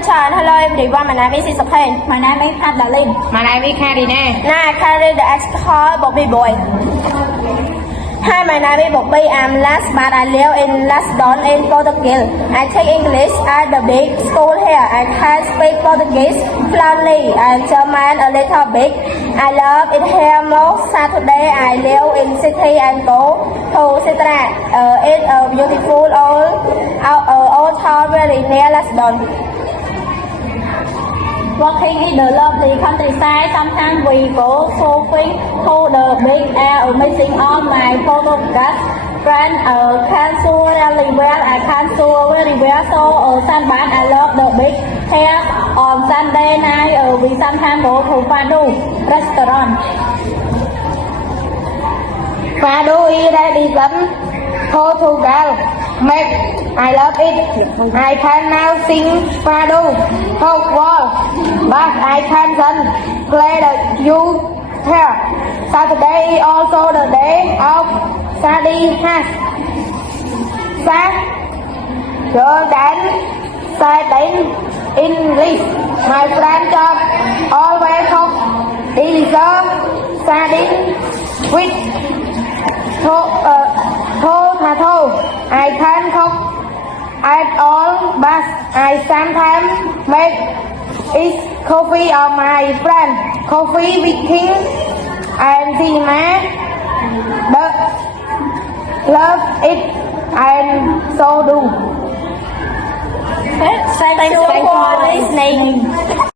Richard. Hello everyone. My name is Isabel. My name is Adeline. My name is Karina. Now I carry the extra Bobby boy. Hi, my name is Bobby. I'm last, but I live in London in Portugal. I take English at the big school here. I can speak Portuguese fluently and German a little bit. I love it here most. Saturday I live in city and go to Sintra. It's a beautiful old town very near London. Walking in the lovely countryside, sometimes we go shopping to the big amazing on my photograph. Friend can show really well, I can show very well, so sunbath, I love the big here. On Sunday night, we sometimes go to Fado restaurant. Fado is a different Portugal. I love it. I can now sing Fado, talk wall, but I can't play the guitar. Saturday is also the day of study class. Studying English. My friend job always talk is studying with potato. I can't cook at all, but I sometimes make it coffee on my friend. Coffee with king and Zima. But love it and so do. Thank you for listening.